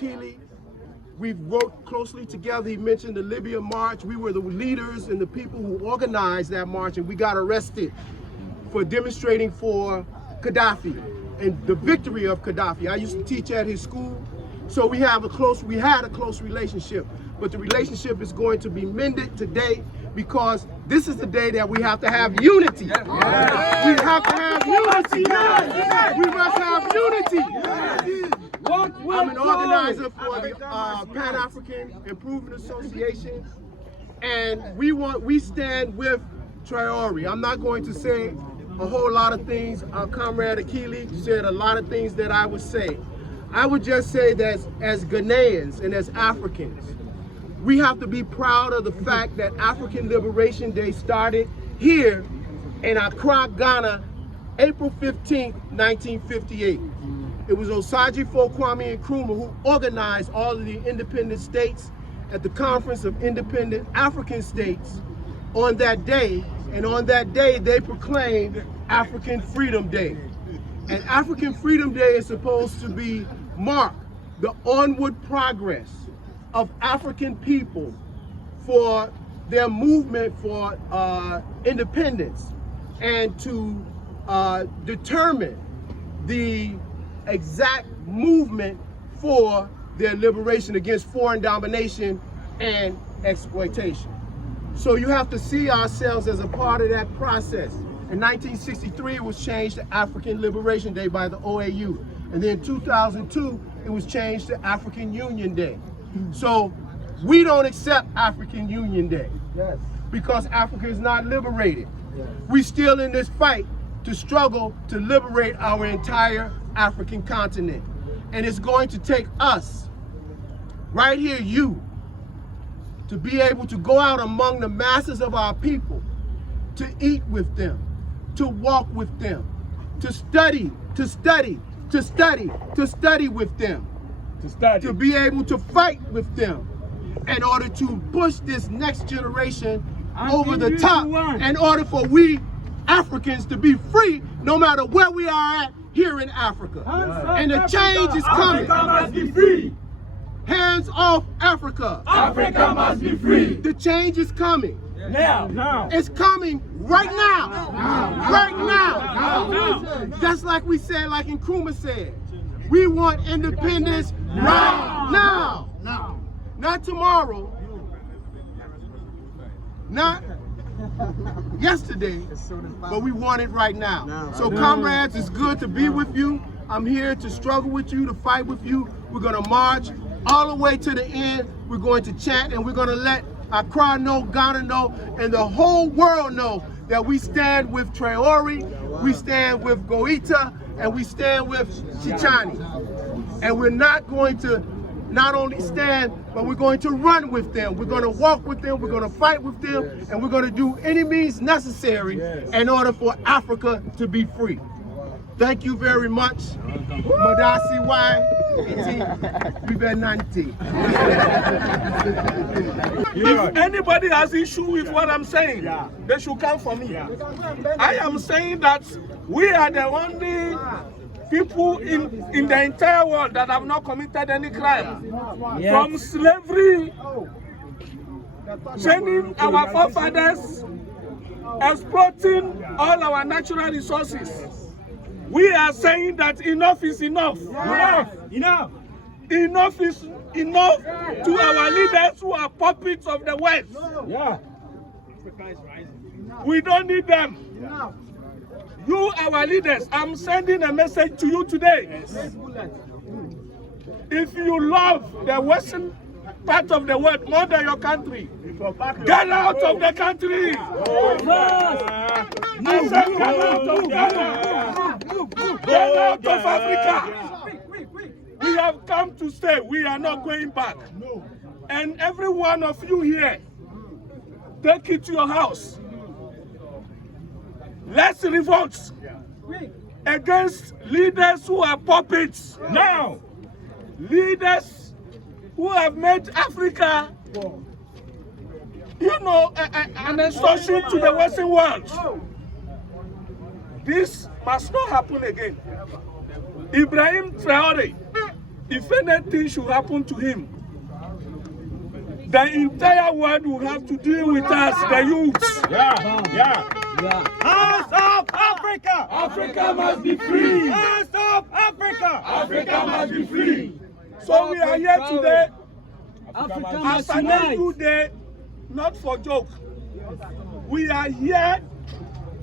Keeley. We've worked closely together. He mentioned the Libya March. We were the leaders and the people who organized that march, and we got arrested for demonstrating for Gaddafi and the victory of Gaddafi. I used to teach at his school, so we had a close relationship. But the relationship is going to be mended today because this is the day that we have to have unity. We have to have unity. We must have unity. I'm an organizer for the Pan-African Improvement Association, and we stand with Traore. I'm not going to say a whole lot of things. Our comrade Akili said a lot of things that I would say. I would just say that as Ghanaians and as Africans, we have to be proud of the fact that African Liberation Day started here in Accra, Ghana, April 15, 1958. It was Osagyefo, Kwame Nkrumah who organized all of the independent states at the Conference of Independent African States on that day, and on that day they proclaimed African Freedom Day. And African Freedom Day is supposed to mark the onward progress of African people for their movement for independence and to determine the exact movement for their liberation against foreign domination and exploitation. So you have to see ourselves as a part of that process. In 1963, it was changed to African Liberation Day by the OAU. And then in 2002, it was changed to African Union Day. So we don't accept African Union Day because Africa is not liberated. We're still in this fight to struggle to liberate our entire African continent. And it's going to take us, right here, you, to be able to go out among the masses of our people, to eat with them, to walk with them, to study with them, to be able to fight with them in order to push this next generation over the top, in order for we Africans to be free no matter where we are at here in Africa. And the change is coming. Africa must be free. Hands off Africa. Africa must be free. The change is coming. Now. It's coming right now. Right now. Just like we said, like Nkrumah said. We want independence right now. Not tomorrow. Not yesterday, but we want it right now. So comrades, it's good to be with you. I'm here to struggle with you, to fight with you. We're gonna march all the way to the end. We're going to chant, and we're gonna let Accra know, Ghana know, and the whole world know that we stand with Traore, we stand with Goita, and we stand with Chichani. And we're not going to not only stand, but we're going to run with them. We're going to walk with them. We're going to fight with them. And we're going to do any means necessary in order for Africa to be free. Thank you very much. Madasi Y, Nanti. If anybody has issue with what I'm saying, they should come for me. I am saying that we are the only people in the entire world that have not committed any crime. From slavery, training our forefathers, exploiting all our natural resources. We are saying that enough is enough. Enough is enough to our leaders who are puppets of the West. We don't need them. You, our leaders, I'm sending a message to you today. If you love the Western part of the world more than your country, get out of the country. Get out of Ghana. Get out of Africa. We have come to stay. We are not going back. And every one of you here, take it to your house. Let's revolt against leaders who are puppets. Now, leaders who have made Africa, an extortion to the Western world. This must not happen again. Ibrahim Traore if anything should happen to him, the entire world will have to deal with us, the youths. Hands up, Africa! Africa must be free. Hands up, Africa! Africa must be free. So we are here today Africa as an good day, not for joke. We are here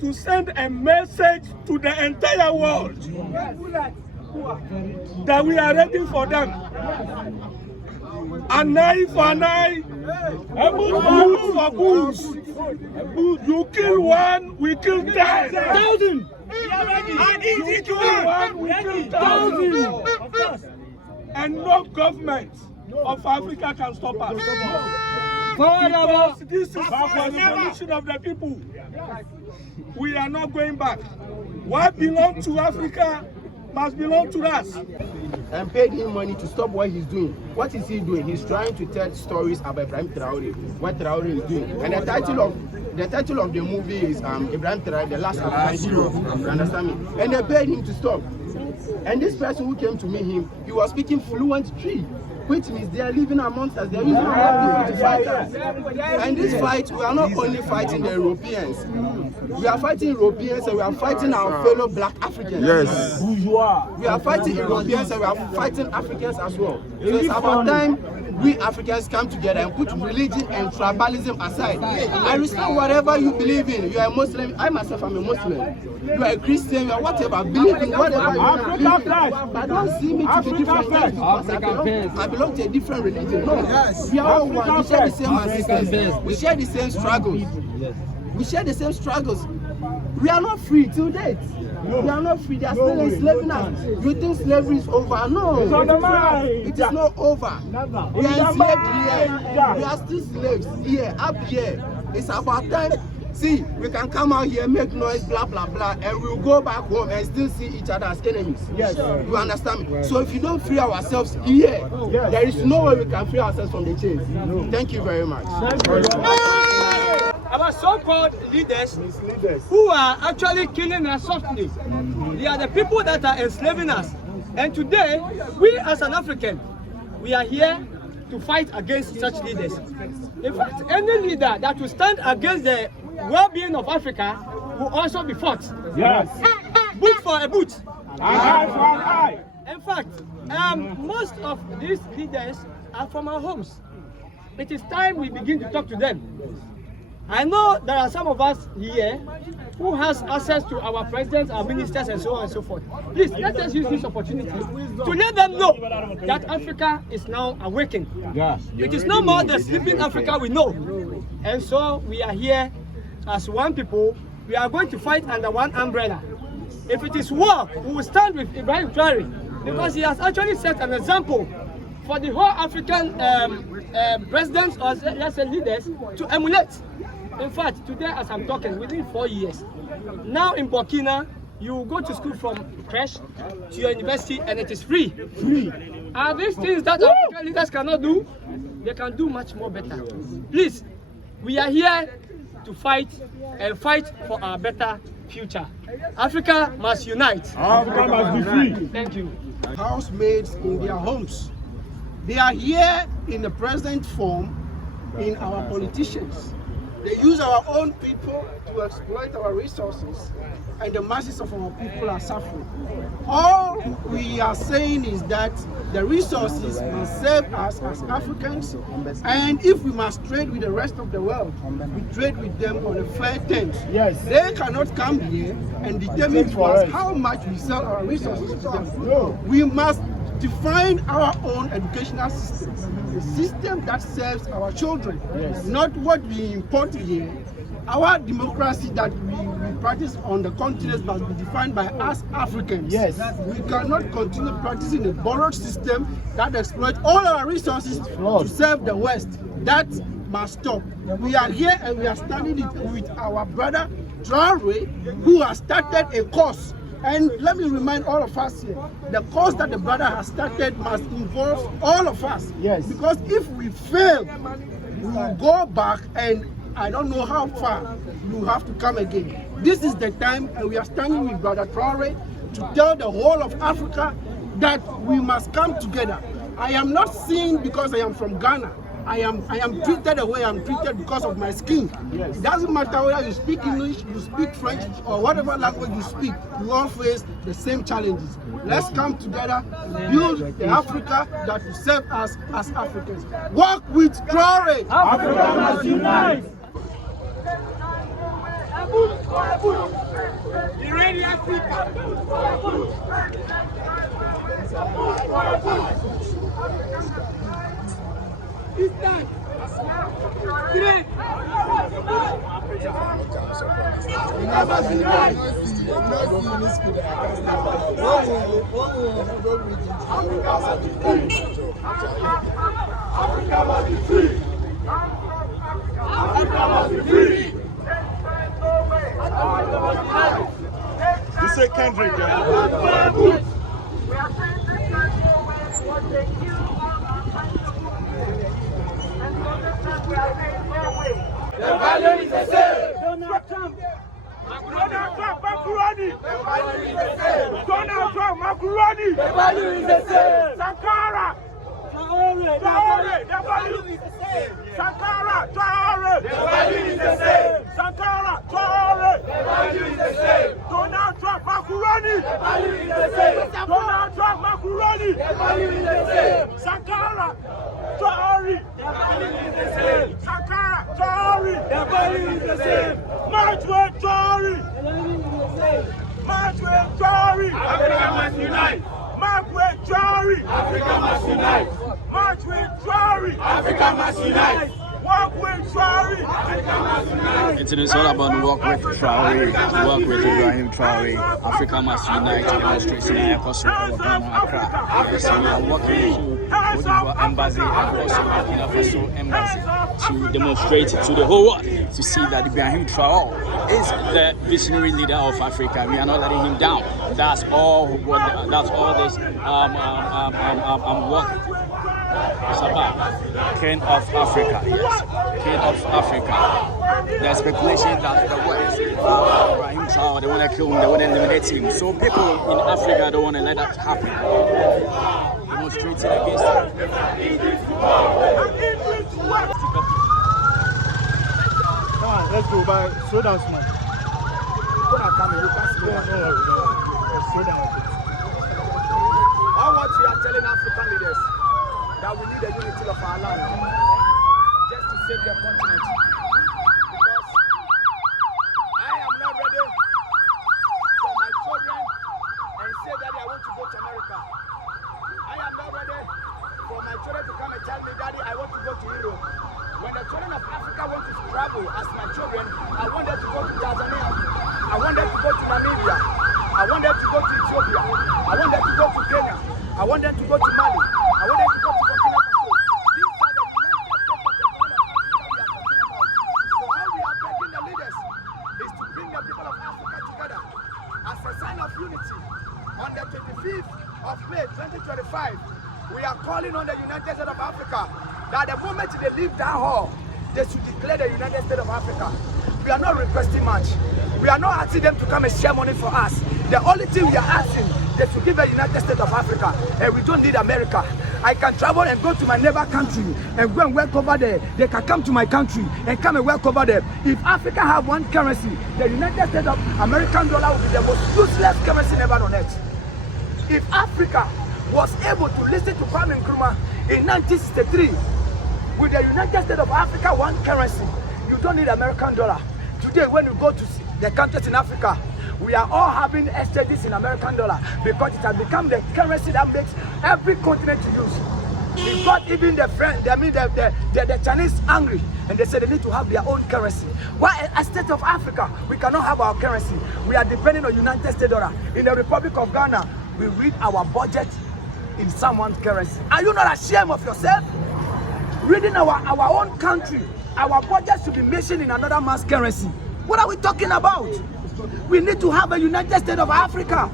to send a message to the entire world that we are ready for them. An eye for an eye, boots for boots. You kill one, we kill 10,000. And You kill one, we kill 1,000. And no government of Africa can stop us. Because this is the revolution of the people. We are not going back. What belongs to Africa must belong to us. And paid him money to stop what he's doing. What is he doing? He's trying to tell stories about Ibrahim Traore, what Traore is doing. And the title of the movie is Ibrahim Traore, the last African hero. You understand me? And they paid him to stop. And this person who came to meet him, he was speaking fluent Tree, which means they are living amongst us. They are using our people to fight us. And this fight, we are not only fighting the Europeans. We are fighting Europeans and we are fighting our fellow black Africans. Yes. We are fighting Europeans and we are fighting Africans as well. So it's about time we Africans come together and put religion and tribalism aside. I respect whatever you believe in. You are a Muslim. I myself am a Muslim. You are a Christian. You are whatever. Believe in whatever you believe in. But don't see me to be different because I belong to a different religion. No. We are all one. We share the same ancestors. We share the same struggles. We share the same struggles. We are not free till date. We are not free. They are still enslaving us. You think slavery is over? No. It is not over. We are enslaved here. We are still slaves here, up here. It's about time. See, we can come out here, make noise, blah, blah, blah, and we'll go back home and still see each other as enemies. Yes. You understand me? So if you don't free ourselves here, there is no way we can free ourselves from the chains. Thank you very much. Our so-called leaders who are actually killing us softly. They are the people that are enslaving us. And today, we as an African, we are here to fight against such leaders. In fact, any leader that will stand against the well-being of Africa will also be fought. Yes. Boot for a boot. An eye for an eye. In fact, most of these leaders are from our homes. It is time we begin to talk to them. I know there are some of us here who has access to our presidents, our ministers, and so on and so forth. Please, let us use this opportunity to let them know that Africa is now awakened. Yes. It is no more the sleeping Africa we know. And so we are here as one people. We are going to fight under one umbrella. If it is war, we will stand with Ibrahim Traore because he has actually set an example for the whole African presidents or let's say leaders to emulate. In fact, today as I'm talking, within 4 years, now in Burkina, you go to school from creche to your university and it is free. Are these things that African leaders cannot do? They can do much more better. Please, we are here to fight and fight for our better future. Africa must unite. Africa must be free. Thank you. Housemaids in their homes. They are here in the present form in our politicians. They use our own people to exploit our resources, and the masses of our people are suffering. All we are saying is that the resources must serve us as Africans, and if we must trade with the rest of the world, we trade with them on a fair terms. Yes. They cannot come here and determine for us how much we sell our resources to them. No. We must define our own educational system, a system that serves our children, not what we import here. Our democracy that we practice on the continent must be defined by us Africans. Yes. We cannot continue practicing a borrowed system that exploits all our resources to serve the West. That must stop. We are here and we are standing with our brother Traore, who has started a course. And let me remind all of us here, the cause that the brother has started must involve all of us. Yes. Because if we fail, we will go back and I don't know how far you have to come again. This is the time and we are standing with Brother Traore to tell the whole of Africa that we must come together. I am not seen because I am from Ghana. I am treated the way I'm treated because of my skin. Yes. It doesn't matter whether you speak English, you speak French, or whatever language you speak, we all face the same challenges. Let's come together, build the Africa that will serve us as Africans. Work with Traore. Africa must unite. Iranian Africa. Eastern. Great. Africa must be free. Africa must be free. You say Kendrick, The value is the same. Donald Trump. Donald Trump, Macaroni. Donald Trump, Macaroni. The value is the same. Sankara. Traore. Traore. The value is the same. Sankara. Traore. The value is the same. Sankara. Traore. The value is the same. Donald Trump, Macaroni. The value is the same. Donald Trump, Macaroni. The value is the same. Sankara. Traore. The value is the same. Sankara. Traore. The value is the same. March with Traore. March with Traore. Africa must unite. March with Traore. Africa must unite. March with Traore. Africa must unite. Walk with Traore. Africa must unite. It's all about work with Traore, work with Ibrahim Traore. Africa must unite. Demonstration in Ghana, Accra. So we are working to Cote d'Ivoire Embassy and also Burkina Faso Embassy to demonstrate to the whole world to see that Ibrahim Traore is the visionary leader of Africa. We are not letting him down. That's all. That's all this work is about. King of Africa, yes, King of Africa. There's speculation that the West, Ibrahim Traore, they want to kill him, they want to eliminate him. So people in Africa don't want to let that happen. Demonstrating against him. Come on, let's go, but slow down small. Slow down. All what we are telling African leaders, that we need the unity of our land just to save their continent. Because I am not ready for my children and say that I want to go to America. I am not ready for my children to come and tell me, Daddy, I want to go to Europe. When the children of Africa want to travel as my children, I want them to go to Tanzania. I want them to go to Namibia. I want them to go to Ethiopia. I want them to go to Kenya. I want them to go to Mali. I want them to go to Burkina Faso. These are the United States of the Africa we are talking about. So how we are begging the leaders is to bring the people of Africa together as a sign of unity. On the 25th of May 2025, we are calling on the United States of Africa that the moment they leave that hall, they should declare the United States of Africa. We are not requesting much. We are not asking them to come and share money for us. The only thing we are asking is to give the United States of Africa, and we don't need America. I can travel and go to my neighbor country and go and work over there. They can come to my country and come and work over there. If Africa have one currency, the United States of American dollar will be the most useless currency ever on earth. If Africa was able to listen to Kwame Nkrumah in 1963, with the United States of Africa one currency, you don't need American dollar. Today, when you go to the countries in Africa, we are all having exchanges in American dollar because it has become the currency that makes every continent to use. It got even the Chinese angry, and they said they need to have their own currency. Why a state of Africa, we cannot have our currency? We are depending on United States dollar. In the Republic of Ghana, we read our budget in someone's currency. Are you not ashamed of yourself? Reading our own country, our budget should be mentioned in another man's currency. What are we talking about? We need to have a United States of Africa.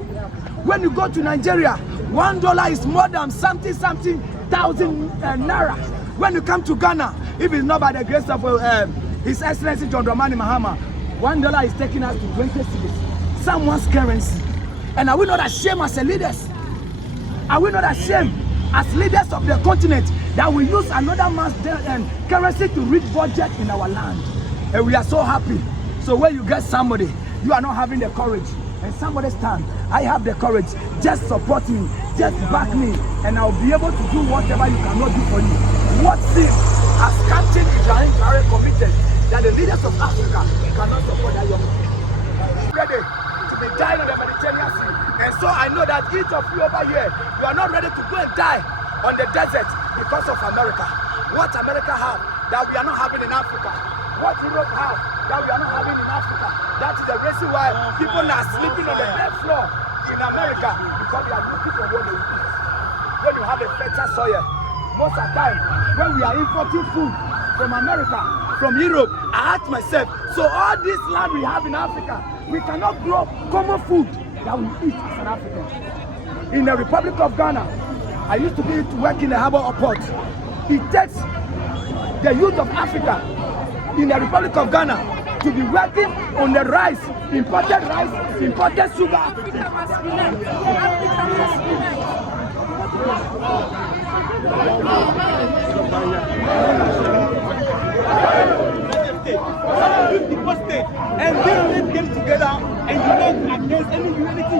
When you go to Nigeria, $1 is more than something thousand naira. When you come to Ghana, if it's not by the grace of His Excellency John Dramani Mahama, $1 is taking us to 20 cities. Someone's currency. And are we not ashamed as leaders? Are we not ashamed as leaders of the continent that we use another man's currency to read budget in our land? And we are so happy. So when you get somebody, you are not having the courage, and somebody stand, I have the courage, just support me, just back me, and I'll be able to do whatever you cannot do for you. What sin has Captain Ibrahim Traore committed that the leaders of Africa cannot support that young man? Ready to be dying on the Mediterranean Sea. And so I know that each of you over here, you are not ready to go and die on the desert because of America. What America have that we are not having in Africa? What Europe have that we are not having in Africa? That is the reason why people are sleeping on the bed floor in America, because they are looking for what they eat. When you have a fertile soil, most of the time, when we are importing food from America, from Europe, I ask myself, so all this land we have in Africa, we cannot grow common food that we eat as an African. In the Republic of Ghana, I used to work in the harbor of port. It takes the youth of Africa in the Republic of Ghana to be working on the rice, imported sugar. And they came together and unite against any unity.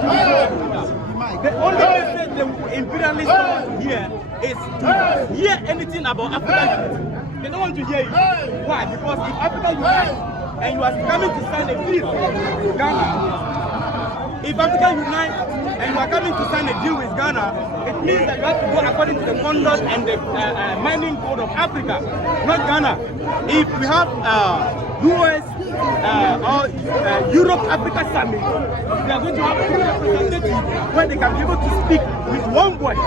The only message the imperialists want to hear is to hear anything about African unity. They don't want to hear you. Why? Because if Africa unites and you are coming to sign a deal with Ghana, if Africa unites and you are coming to sign a deal with Ghana, it means that you have to go according to the conduct and the mining code of Africa, not Ghana. If we have US or Europe-Africa summit, we are going to have two representatives where they can be able to speak with one voice.